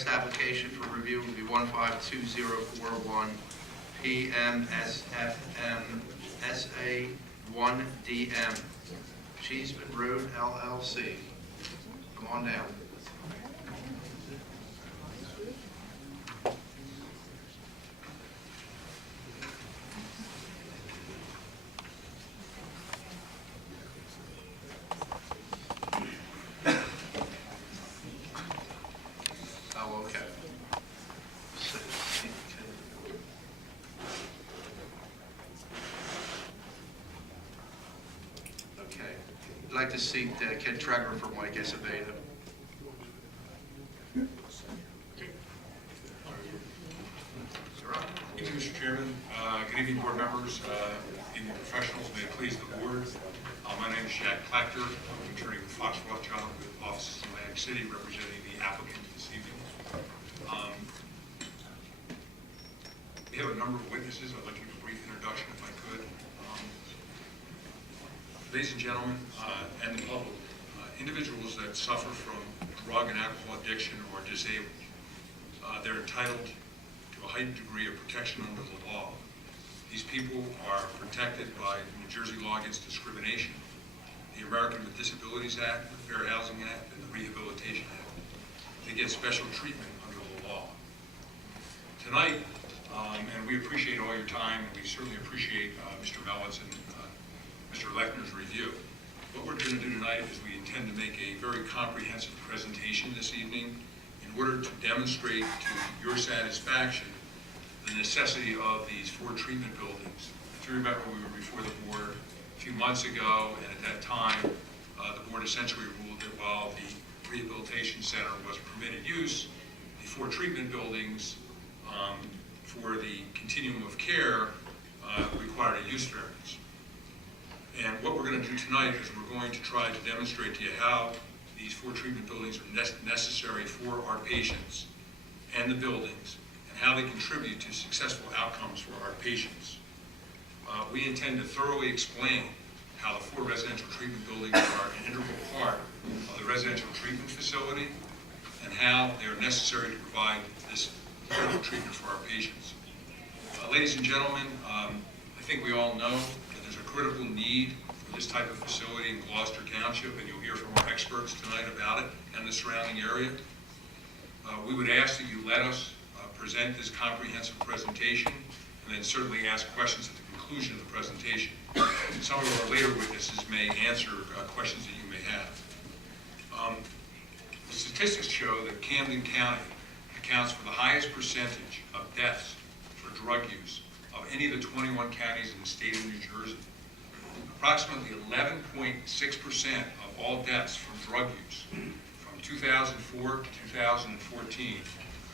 next application for review will be 152041 PMSFM SA1DM, Cheeseman Road LLC. Come on down. Oh, okay. Okay. I'd like to seat Ken Treger for Mike Acevedo. Thank you, Mr. Chairman. Good evening, board members, evening professionals. May it please the board. My name is Shad Clactor. I'm an attorney with Fox Rothschild with offices in Atlantic City representing the applicant this evening. We have a number of witnesses. I'd like to give a brief introduction if I could. Ladies and gentlemen, and the public, individuals that suffer from drug and alcohol addiction or are disabled, they're entitled to a heightened degree of protection under the law. These people are protected by New Jersey Law Against Discrimination, the American with Disabilities Act, the Fair Housing Act, and the Rehabilitation Act. They get special treatment under the law. Tonight, and we appreciate all your time, and we certainly appreciate Mr. Mellitz and Mr. Lechner's review. What we're going to do tonight is we intend to make a very comprehensive presentation this evening in order to demonstrate to your satisfaction the necessity of these 4 treatment buildings. If you remember, we were before the board a few months ago, and at that time, the board essentially ruled that while the rehabilitation center was permitted use, the 4 treatment buildings for the continuum of care required a use variance. And what we're going to do tonight is we're going to try to demonstrate to you how these 4 treatment buildings are necessary for our patients and the buildings, and how they contribute to successful outcomes for our patients. We intend to thoroughly explain how the 4 residential treatment buildings are an integral part of the residential treatment facility and how they are necessary to provide this critical treatment for our patients. Ladies and gentlemen, I think we all know that there's a critical need for this type of facility in Gloucester Township, and you'll hear from our experts tonight about it and the surrounding area. We would ask that you let us present this comprehensive presentation and then certainly ask questions at the conclusion of the presentation. Some of our later witnesses may answer questions that you may have. The statistics show that Camden County accounts for the highest percentage of deaths for drug use of any of the 21 counties in the state of New Jersey. Approximately 11.6% of all deaths from drug use from 2004 to 2014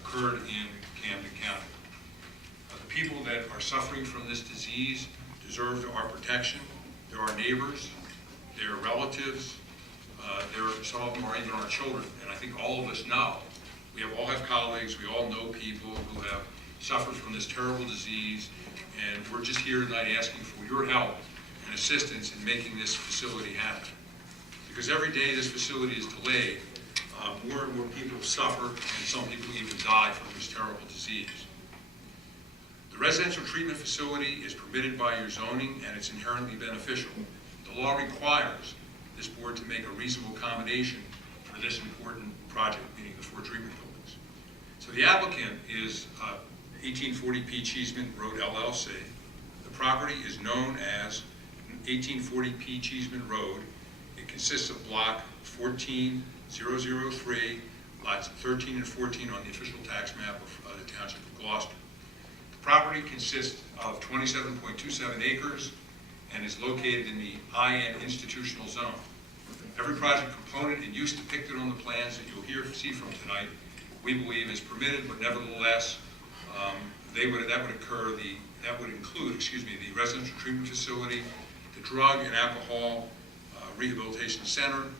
occurred in Camden County. The people that are suffering from this disease deserve our protection. They're our neighbors, they're relatives, some of them are even our children. And I think all of us know, we all have colleagues, we all know people who have suffered from this terrible disease, and we're just here tonight asking for your help and assistance in making this facility happen. Because every day this facility is delayed, more and more people suffer, and some people even die from this terrible disease. The residential treatment facility is permitted by your zoning, and it's inherently beneficial. The law requires this board to make a reasonable accommodation for this important project, meaning the 4 treatment buildings. So the applicant is 1840 Cheeseman Road LLC. The property is known as 1840 Cheeseman Road. It consists of block 14003, lots 13 and 14 on the official tax map of the Township of Gloucester. The property consists of 27.27 acres and is located in the IN institutional zone. Every project component and use depicted on the plans that you'll see from tonight, we believe is permitted, but nevertheless, that would include the residential treatment facility, the drug and alcohol rehabilitation center.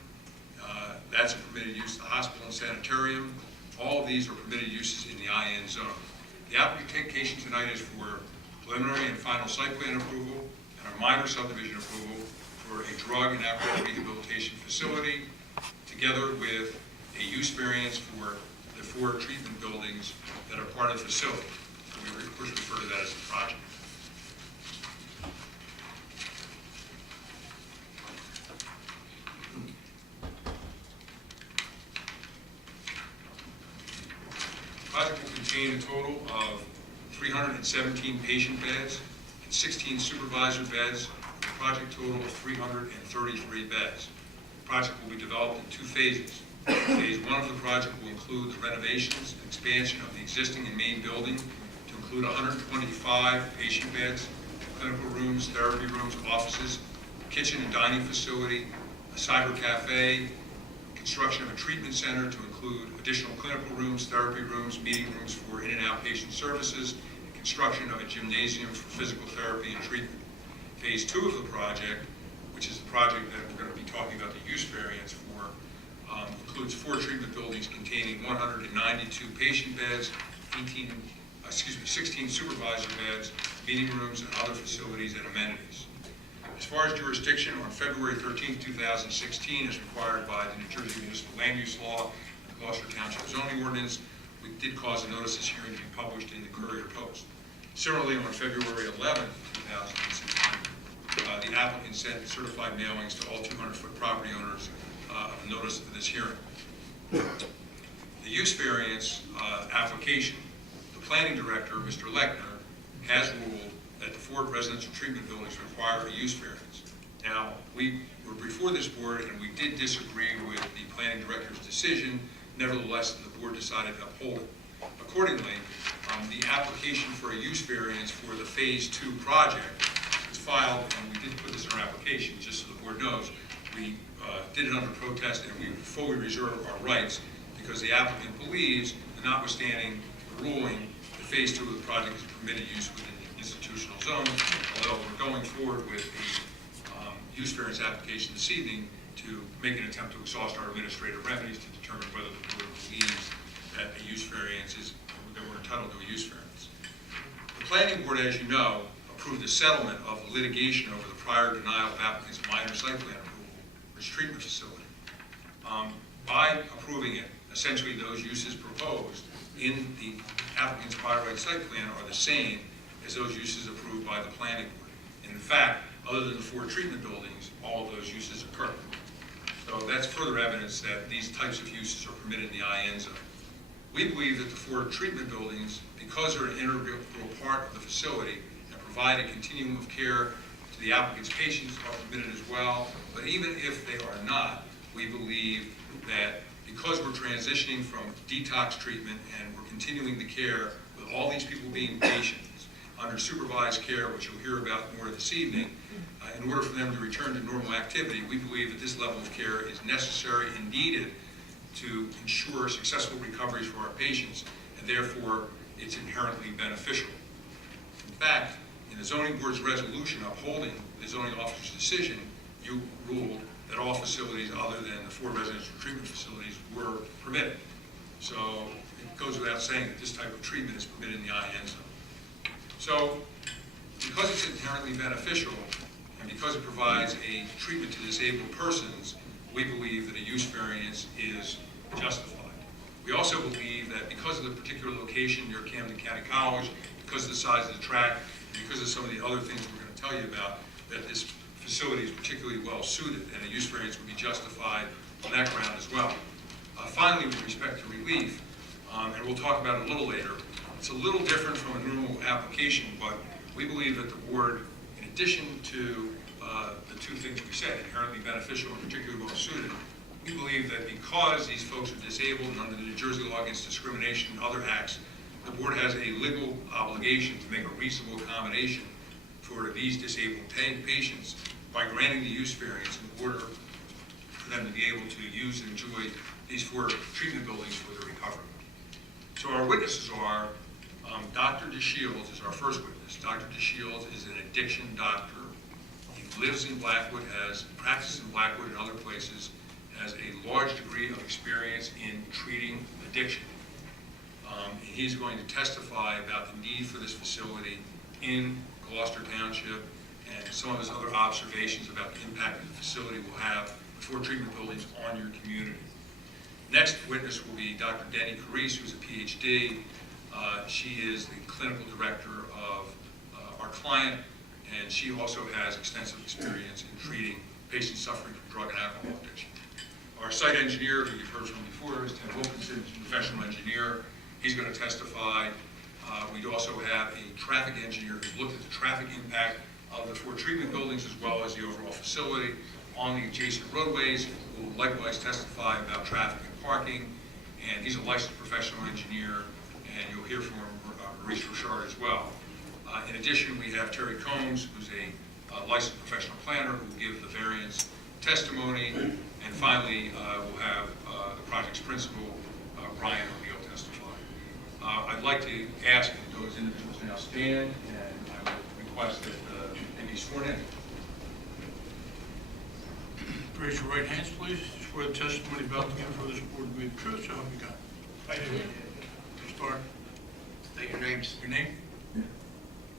That's a permitted use. The hospital and sanitarium. All of these are permitted uses in the IN zone. The application tonight is for preliminary and final site plan approval and a minor subdivision approval for a drug and alcohol rehabilitation facility, together with a use variance for the the 4 treatment buildings that are part of the facility. So we of course refer to that as a project. The project will contain a total of 317 patient beds and 16 supervisor beds, with a project total of 333 beds. The project will be developed in 2 phases. Phase 1 of the project will include the renovations and expansion of the existing and main building to include 125 patient beds, clinical rooms, therapy rooms, offices, kitchen and dining facility, a cyber cafe, construction of a treatment center to include additional clinical rooms, therapy rooms, meeting rooms for in- and outpatient services, and construction of a gymnasium for physical therapy and treatment. Phase 2 of the project, which is the project that we're going to be talking about the use variance for, includes 4 treatment buildings containing 192 patient beds, 16 supervisor beds, meeting rooms, and other facilities and amenities. As far as jurisdiction, on February 13, 2016, as required by the New Jersey Municipal Land Use Law and the Gloucester Township Zoning Ordinance, we did cause a notice this hearing to be published in the Courier Post. Similarly, on February 11, 2016, the applicant sent certified mailings to all 200-foot property owners of a notice of this hearing. The use variance application, the planning director, Mr. Lechner, has ruled that the 4 residential treatment buildings require a use variance. Now, we were before this board and we did disagree with the planning director's decision. Nevertheless, the board decided to uphold it. Accordingly, the application for a use variance for the Phase 2 project was filed, and we did put this in our application, just so the board knows. We did it under protest, and we fully reserve our rights because the applicant believes that notwithstanding the ruling, the Phase 2 of the project is permitted use within the institutional zone, although we're going forward with the use variance application this evening to make an attempt to exhaust our administrative remedies to determine whether the board believes that a use variance is, that we're entitled to a use variance. The planning board, as you know, approved the settlement of the litigation over the prior denial of applicant's minor site plan approval for its treatment facility. By approving it, essentially those uses proposed in the applicant's prior right site plan are the same as those uses approved by the planning board. And in fact, other than the 4 treatment buildings, all of those uses occur. So that's further evidence that these types of uses are permitted in the IN zone. We believe that the 4 treatment buildings, because they're an integral part of the facility and provide a continuum of care to the applicant's patients, are permitted as well. But even if they are not, we believe that because we're transitioning from detox treatment and we're continuing the care with all these people being patients under supervised care, which you'll hear about more this evening, in order for them to return to normal activity, we believe that this level of care is necessary and needed to ensure successful recoveries for our patients, and therefore it's inherently beneficial. In fact, in the zoning board's resolution upholding the zoning officer's decision, you ruled that all facilities other than the 4 residential treatment facilities were permitted. So it goes without saying that this type of treatment is permitted in the IN zone. So because it's inherently beneficial and because it provides a treatment to disabled persons, we believe that a use variance is justified. We also believe that because of the particular location near Camden County College, because of the size of the track, and because of some of the other things we're going to tell you about, that this facility is particularly well suited and a use variance would be justified on that ground as well. Finally, with respect to relief, and we'll talk about it a little later, it's a little different from a normal application, but we believe that the board, in addition to the 2 things we said, inherently beneficial and particularly well suited, we believe that because these folks are disabled and under the New Jersey Law Against Discrimination and other acts, the board has a legal obligation to make a reasonable accommodation for these disabled patients by granting the use variance in order for them to be able to use and enjoy these 4 treatment buildings for their recovery. So our witnesses are Dr. DeShields is our first witness. Dr. DeShields is an addiction doctor. He lives in Blackwood, has practiced in Blackwood and other places, has a large degree of experience in treating addiction. He's going to testify about the need for this facility in Gloucester Township and some of his other observations about the impact that the facility will have, the 4 treatment buildings, on your community. Next witness will be Dr. Danny Carice, who's a PhD. She is the clinical director of our client, and she also has extensive experience in treating patients suffering from drug and alcohol addiction. Our site engineer, who you've heard from before, is Ted Wilkinson, a professional engineer. He's going to testify. We also have a traffic engineer who looked at the traffic impact of the 4 treatment buildings as well as the overall facility on the adjacent roadways, who will likewise testify about traffic and parking. And he's a licensed professional engineer, and you'll hear from Maurice Richard as well. In addition, we have Terry Combs, who's a licensed professional planner, who will give the variance testimony. And finally, we'll have the project's principal, Brian O'Neill, testify. I'd like to ask that those individuals now stand, and I would request that they be sworn in. Raise your right hands, please. Swear the testimony about to give before this board will be the truth, so help you God. I do. Start. State your names. Your name? You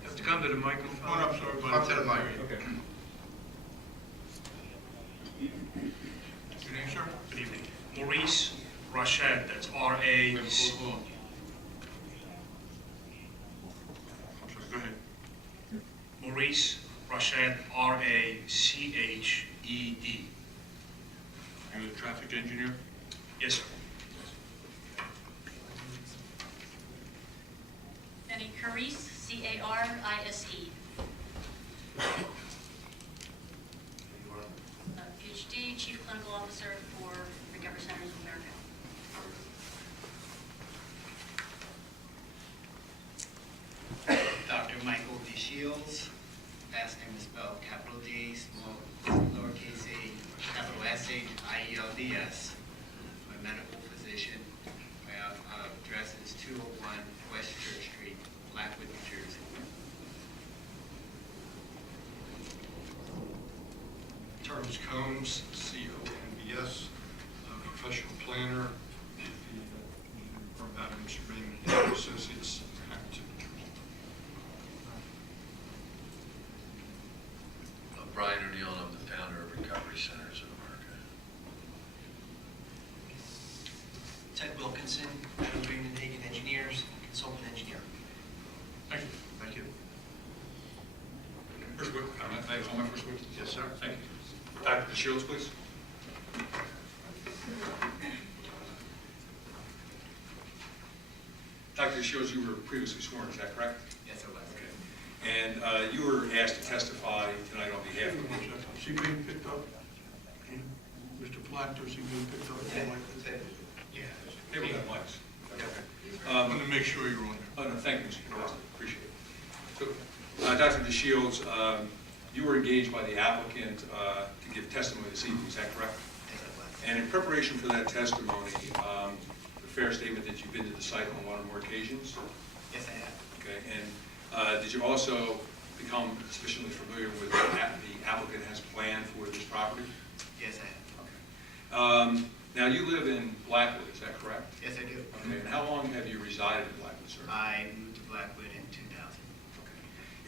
have to come to the microphone. Come on up, sorry, buddy. Up to the mic. Okay. Your name, sir? Good evening. Maurice Rached, that's R-A. Wait, hold on. I'm sorry, go ahead. Maurice Rached, R-A-C-H-E-D. You're the traffic engineer? Yes, sir. Danny Carice, C-A-R-I-S-E. PhD, Chief Clinical Officer for Recovery Centers of America. Dr. Michael D. Shields, last name is spelled capital D, small lowercase a, capital S-H-I-E-L-D-S. I'm a medical physician. My address is 201 West Church Street, Blackwood, New Jersey. Charles Combs, C-O-M-B-S, professional planner, from Adams Raymond Associates, Hamilton, New Jersey. Brian O'Neill, I'm the founder of Recovery Centers of America. Ted Wilkinson, Raymond Hagen Engineers, consultant engineer. Thank you. Thank you. First witness, may I call my first witness? Yes, sir. Thank you. Dr. Shields, please. Dr. Shields, you were previously sworn, is that correct? Yes, I was. Okay. And you were asked to testify tonight on behalf of One second. Is he being picked up? Mr. Platt, is he being picked up? Yeah. They will have mics. I want to make sure you're on there. Oh, no, thank you, Mr. Podesta. Appreciate it. So, Dr. DeShields, you were engaged by the applicant to give testimony this evening, is that correct? Yes, I was. And in preparation for that testimony, a fair statement that you've been to the site on one or more occasions? Yes, I have. Okay, and did you also become sufficiently familiar with what the applicant has planned for this property? Yes, I have. Okay. Now, you live in Blackwood, is that correct? Yes, I do. Okay, and how long have you resided in Blackwood, sir? I moved to Blackwood in 2000. Okay.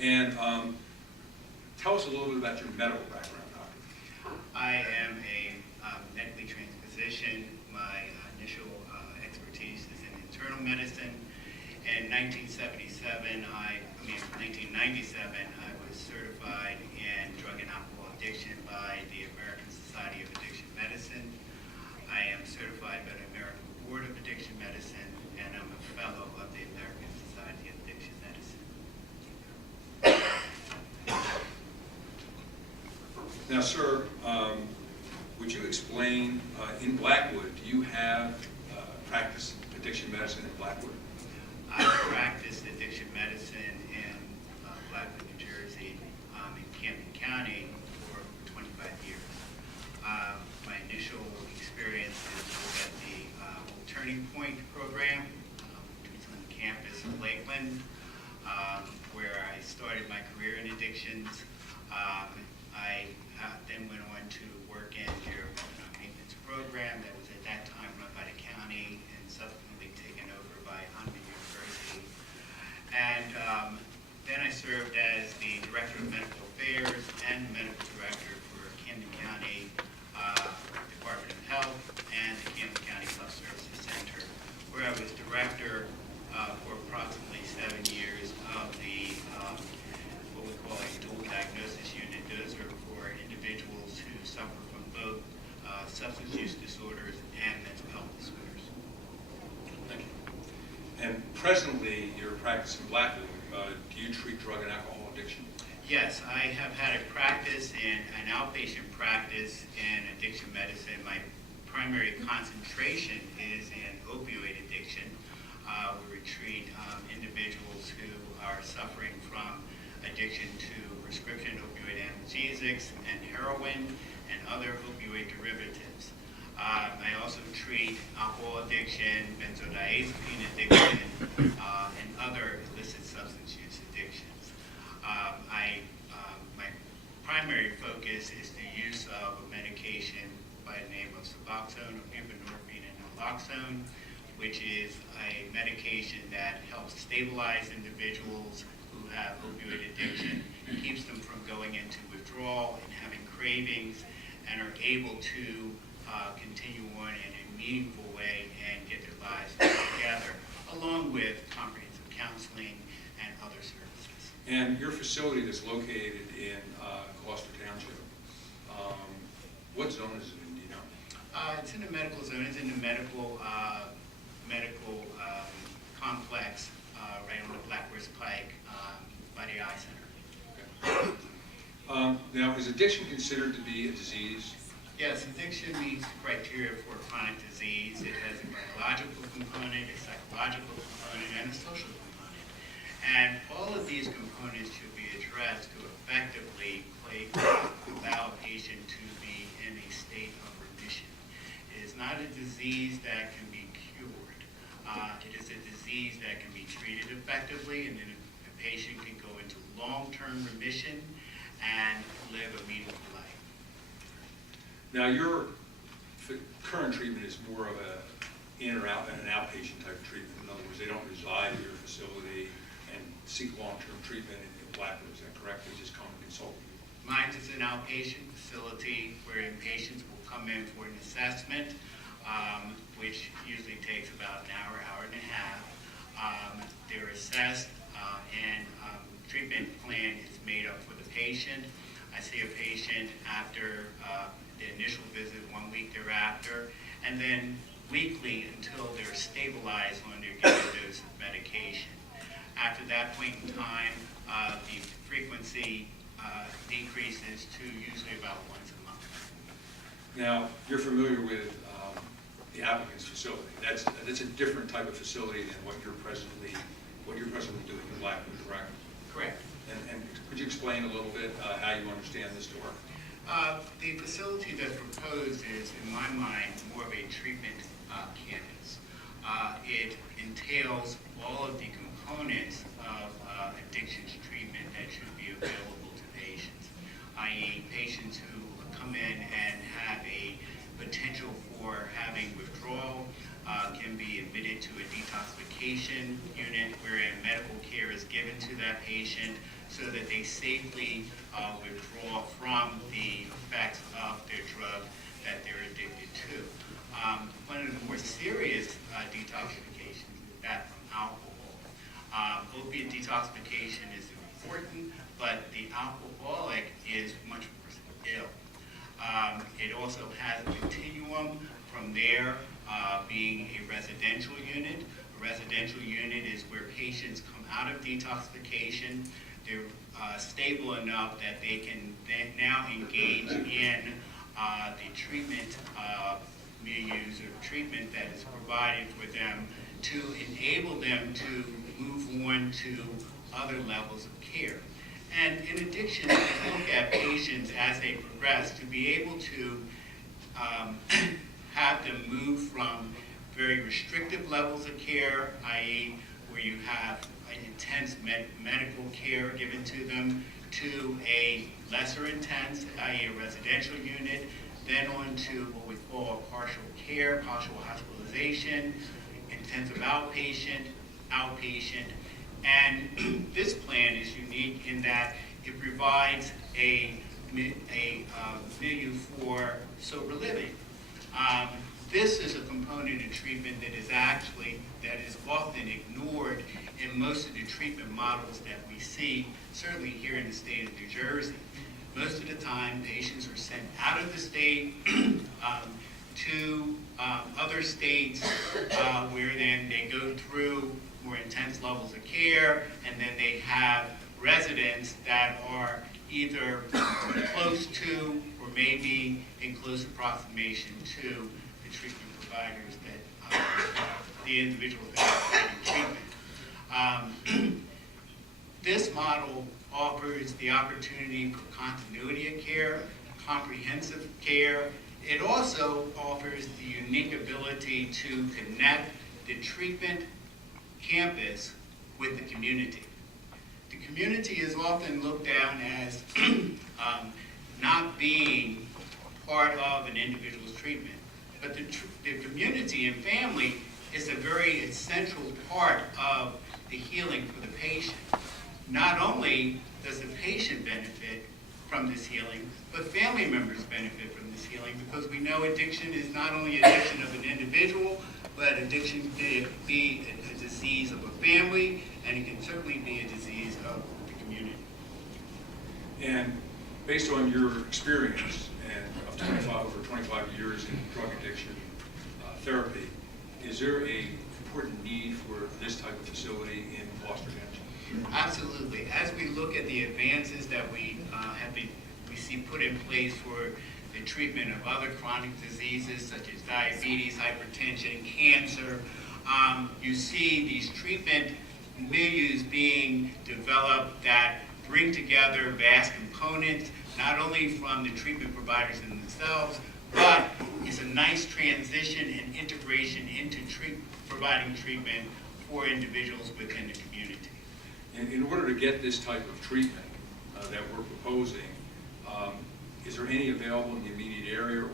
And tell us a little bit about your medical background, doctor. I am a medically trained physician. My initial expertise is in internal medicine. In 1997, 1997, I was certified in drug and alcohol addiction by the American Society of Addiction Medicine. I am certified by the American Board of Addiction Medicine, and I'm a fellow of the American Society of Addiction Medicine. Now, sir, would you explain, in Blackwood, do you have practiced addiction medicine in Blackwood? I practiced addiction medicine in Blackwood, New Jersey, in Camden County for 25 years. My initial experiences was at the Turning Point program, which was on the campus of Lakeland, where I started my career in addictions. I then went on to work in their maintenance program that was at that time run by the county and subsequently taken over by Hunter University. And then I served as the Director of Medical Affairs and substance use disorders, and mental health disorders. Thank you. And presently, you're practicing Blackwood. Do you treat drug and alcohol addiction? Yes, I have had a practice an outpatient practice in addiction medicine. My primary concentration is in opioid addiction. We treat individuals who are suffering from addiction to prescription opioid analgesics and heroin and other opioid derivatives. I also treat alcohol addiction, benzodiazepine addiction, and other illicit substance use addictions. My primary focus is the use of a medication by the name of Suboxone, buprenorphine, and naloxone, which is a medication that helps stabilize individuals who have opioid addiction, keeps them from going into withdrawal and having cravings, and are able to continue on in a meaningful way and get their lives back together, along with comprehensive counseling and other services. And your facility that's located in Gloucester Township, what zone is it in, do you know? It's in the medical zone. It's in the medical complex right on the Blackhorse Pike by the Eye Center. Okay. Now, is addiction considered to be a disease? Yes, addiction meets the criteria for a chronic disease. It has a biological component, a psychological component, and a social component. And all of these components should be addressed to effectively allow a patient to be in a state of remission. It is not a disease that can be cured. It is a disease that can be treated effectively, and then a patient can go into long-term remission and live a meaningful life. Now, your current treatment is more of an outpatient type of treatment. In other words, they don't reside at your facility and seek long-term treatment in Blackwood. Is that correct? They just come and consult with you? Mine is an outpatient facility wherein patients will come in for an assessment, which usually takes about an hour, hour and a half. They're assessed, and treatment plan is made up for the patient. I see a patient after the initial visit, 1 week thereafter, and then weekly until they're stabilized on their given dose of medication. After that point in time, the frequency decreases to usually about once a month. Now, you're familiar with the applicant's facility. That's a different type of facility than what you're presently doing in Blackwood, correct? Correct. And could you explain a little bit how you understand this to work? The facility that's proposed is, in my mind, more of a treatment campus. It entails all of the components of addictions treatment that should be available to patients, i.e. patients who come in and have a potential for having withdrawal can be admitted to a detoxification unit wherein medical care is given to that patient so that they safely withdraw from the effects of their drug that they're addicted to. One of the more serious detoxifications is that from alcohol. Opiate detoxification is important, but the alcoholic is much more ill. It also has a continuum from there being a residential unit. A residential unit is where patients come out of detoxification. They're stable enough that they can now engage in the treatment milieux or treatment that is provided for them to enable them to move on to other levels of care. And in addition, we look at patients as they progress to be able to have them move from very restrictive levels of care, i.e. where you have intense medical care given to them, to a lesser intense, i.e. a residential unit, then on to what we call partial care, partial hospitalization, intensive outpatient, and this plan is unique in that it provides a milieu for sober living. This is a component of treatment that is often ignored in most of the treatment models that we see, certainly here in the state of New Jersey. Most of the time, patients are sent out of the state to other states where then they go through more intense levels of care, and then they have residents that are either close to or maybe in close approximation to the treatment providers that the individuals that are getting treatment. This model offers the opportunity for continuity of care, comprehensive care. It also offers the unique ability to connect the treatment campus with the community. The community is often looked down as not being part of an individual's treatment, but the community and family is a very essential part of the healing for the patient. Not only does the patient benefit from this healing, but family members benefit from this healing, because we know addiction is not only addiction of an individual, but addiction can be a disease of a family, and it can certainly be a disease of the community. And based on your experience and of over 25 years in drug addiction therapy, is there an important need for this type of facility in Gloucester County? Absolutely. As we look at the advances that we see put in place for the treatment of other chronic diseases such as diabetes, hypertension, cancer, you see these treatment milieux being developed that bring together vast components, not only from the treatment providers in themselves, but it's a nice transition and integration into providing treatment for individuals within the community. And in order to get this type of treatment that we're proposing, is there any available in the immediate area, or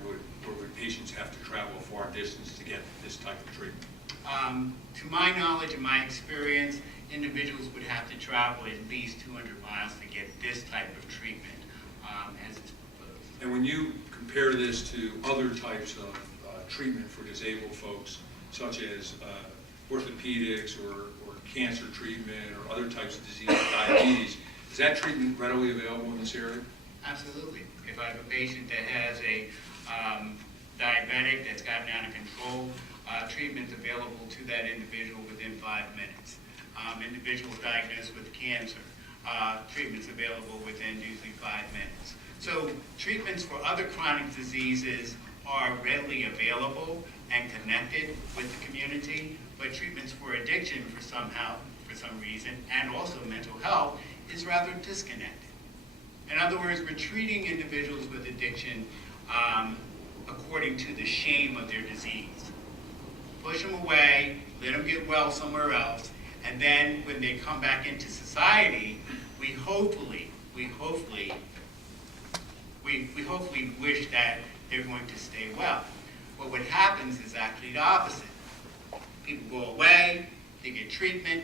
would patients have to travel a far distance to get this type of treatment? To my knowledge and my experience, individuals would have to travel at least 200 miles to get this type of treatment as it's proposed. And when you compare this to other types of treatment for disabled folks, such as orthopedics or cancer treatment or other types of disease, diabetes, is that treatment readily available in this area? Absolutely. If I have a patient that has a diabetic that's gotten out of control, treatment's available to that individual within 5 minutes. Individuals diagnosed with cancer, treatment's available within usually 5 minutes. So treatments for other chronic diseases are readily available and connected with the community, but treatments for addiction for some reason, and also mental health, is rather disconnected. In other words, we're treating individuals with addiction according to the shame of their disease. Push them away, let them get well somewhere else, and then when they come back into society, we hopefully wish that they're going to stay well. But what happens is actually the opposite. People go away, they get treatment,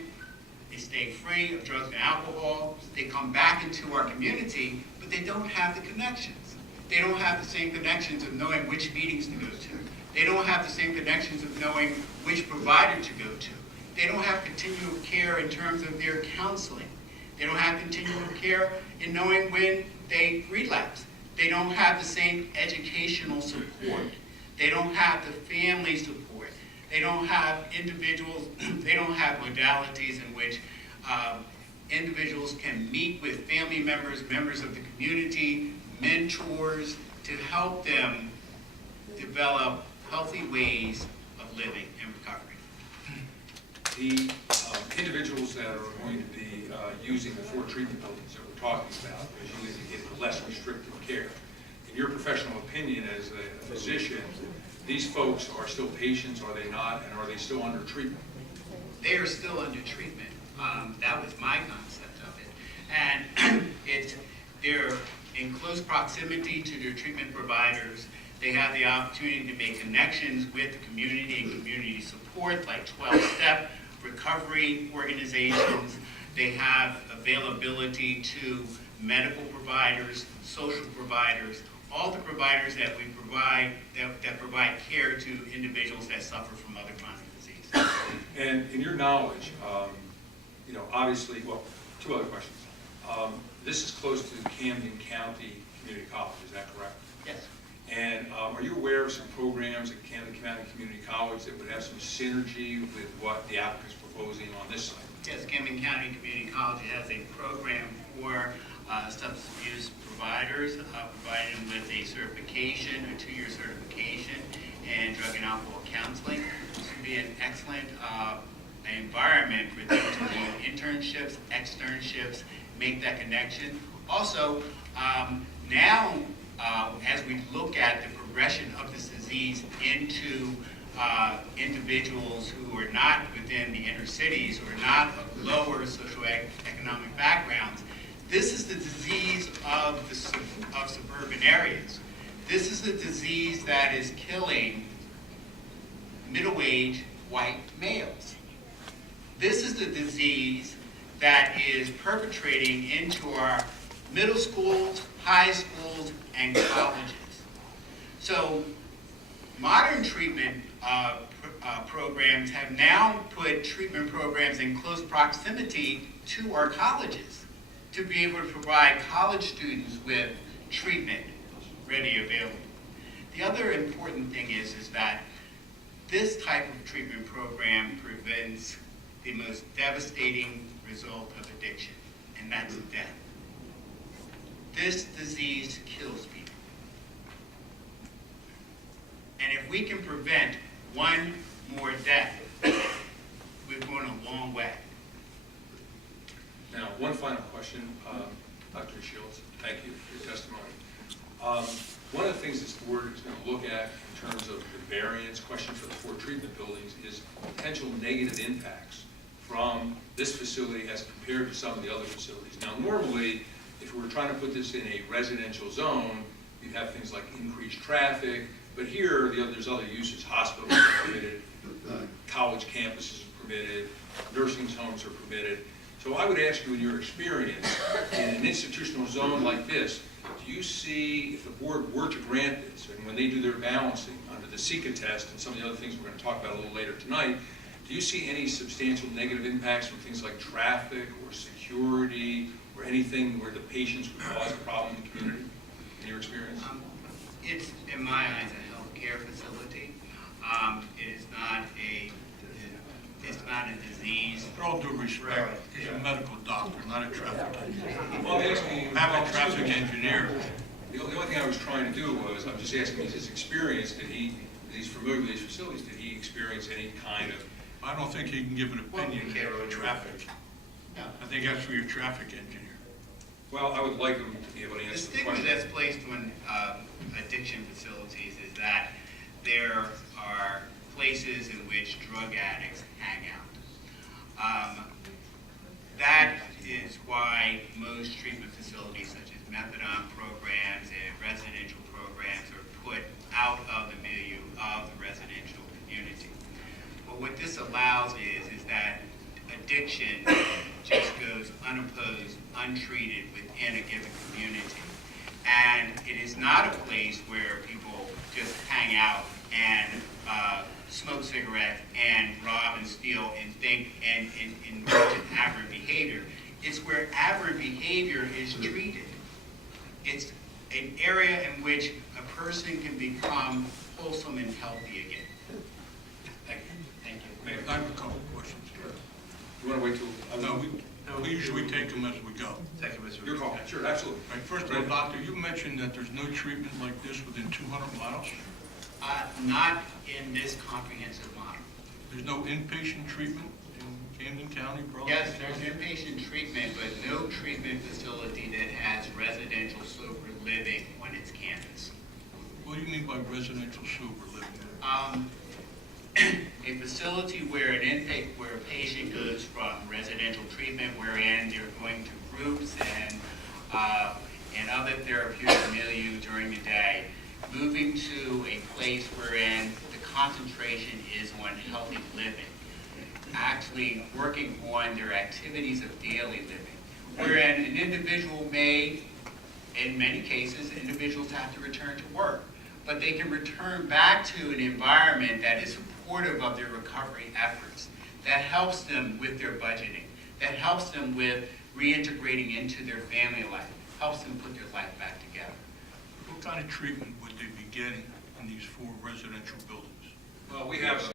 they stay free of drugs and alcohol, they come back into our community, but they don't have the connections. They don't have the same connections of knowing which meetings to go to. They don't have the same connections of knowing which provider to go to. They don't have continuum of care in terms of their counseling. They don't have continuum of care in knowing when they relapse. They don't have the same educational support. They don't have the family support. They don't have individuals, they don't have modalities in which individuals can meet with family members, members of the community, mentors, to help them develop healthy ways of living and recovery. The individuals that are going to be using the 4 treatment buildings that we're talking about, as you indicated, the less restrictive care. In your professional opinion as a physician, these folks are still patients, are they not, and are they still under treatment? They are still under treatment. That was my concept of it. And they're in close proximity to their treatment providers. They have the opportunity to make connections with the community and community support, like 12-step recovery organizations. They have availability to medical providers, social providers, all the providers that we provide, that provide care to individuals that suffer from other chronic diseases. And in your knowledge, obviously, well, 2 other questions. This is close to Camden County Community College, is that correct? Yes. And are you aware of some programs at Camden County Community College that would have some synergy with what the applicant's proposing on this site? Yes, Camden County Community College has a program for substance abuse providers, providing them with a certification, a 2-year certification in drug and alcohol counseling. This would be an excellent environment for them to do internships, externships, make that connection. Also, now, as we look at the progression of this disease into individuals who are not within the inner cities or not of lower socioeconomic backgrounds, this is the disease of suburban areas. This is the disease that is killing middle-aged white males. This is the disease that is perpetrating into our middle schools, high schools, and colleges. So modern treatment programs have now put treatment programs in close proximity to our colleges to be able to provide college students with treatment ready available. The other important thing is that this type of treatment program prevents the most devastating result of addiction, and that's death. This disease kills people. And if we can prevent one more death, we've gone a long way. Now, one final question, Dr. Shields, thank you for your testimony. One of the things this board is going to look at in terms of the variance question for the 4 treatment buildings is potential negative impacts from this facility as compared to some of the other facilities. Now, normally, if we were trying to put this in a residential zone, you'd have things like increased traffic, but here, there's other uses. Hospitals are permitted, college campuses are permitted, nursing homes are permitted. So I would ask you, in your experience, in an institutional zone like this, do you see, if the board were to grant this, and when they do their balancing under the SICA test and some of the other things we're going to talk about a little later tonight, do you see any substantial negative impacts from things like traffic or security or anything where the patients would cause a problem in the community, in your experience? It's, in my eyes, a healthcare facility. It's not a disease. With all due respect, he's a medical doctor, not a traffic engineer. Well, I'm asking, I'm a traffic engineer. the only thing I was trying to do was, I'm just asking his experience, he's familiar with these facilities, did he experience any kind of? I don't think he can give an opinion on traffic. No. I think that's for your traffic engineer. Well, I would like him to be able to The answer the stigma question. that's placed on addiction facilities is that there are places in which drug addicts hang out. That is why most treatment facilities, such as methadone programs and residential programs, are put out of the milieu of the residential community. But what this allows is that addiction just goes unopposed, untreated within a given community. And it is not a place where people just hang out and smoke cigarettes and rob and steal and think and indulge in aberrant behavior. It's where aberrant behavior is treated. It's an area in which a person can become wholesome and healthy again. Thank you. I have a couple of questions. You want to wait till? No, we usually take them as we go. Thank you, Mr. Your call, sure, absolutely. Right, first of all, doctor, you mentioned that there's no treatment like this within 200 miles. Not in this comprehensive model. There's no inpatient treatment in Camden County, Burlington Yes, there's County? inpatient treatment, but no treatment facility that has residential sober living on its campus. What do you mean by residential sober living? A facility where where a patient goes from residential treatment, wherein they're going to groups and other therapeutic milieu during the day, moving to a place wherein the concentration is on healthy living, actually working on their activities of daily living, wherein an individual may, in many cases, individuals have to return to work, but they can return back to an environment that is supportive of their recovery efforts, that helps them with their budgeting, that helps them with reintegrating into their family life, helps them put their life back together. What kind of treatment would they be getting in these 4 residential buildings? Well, we have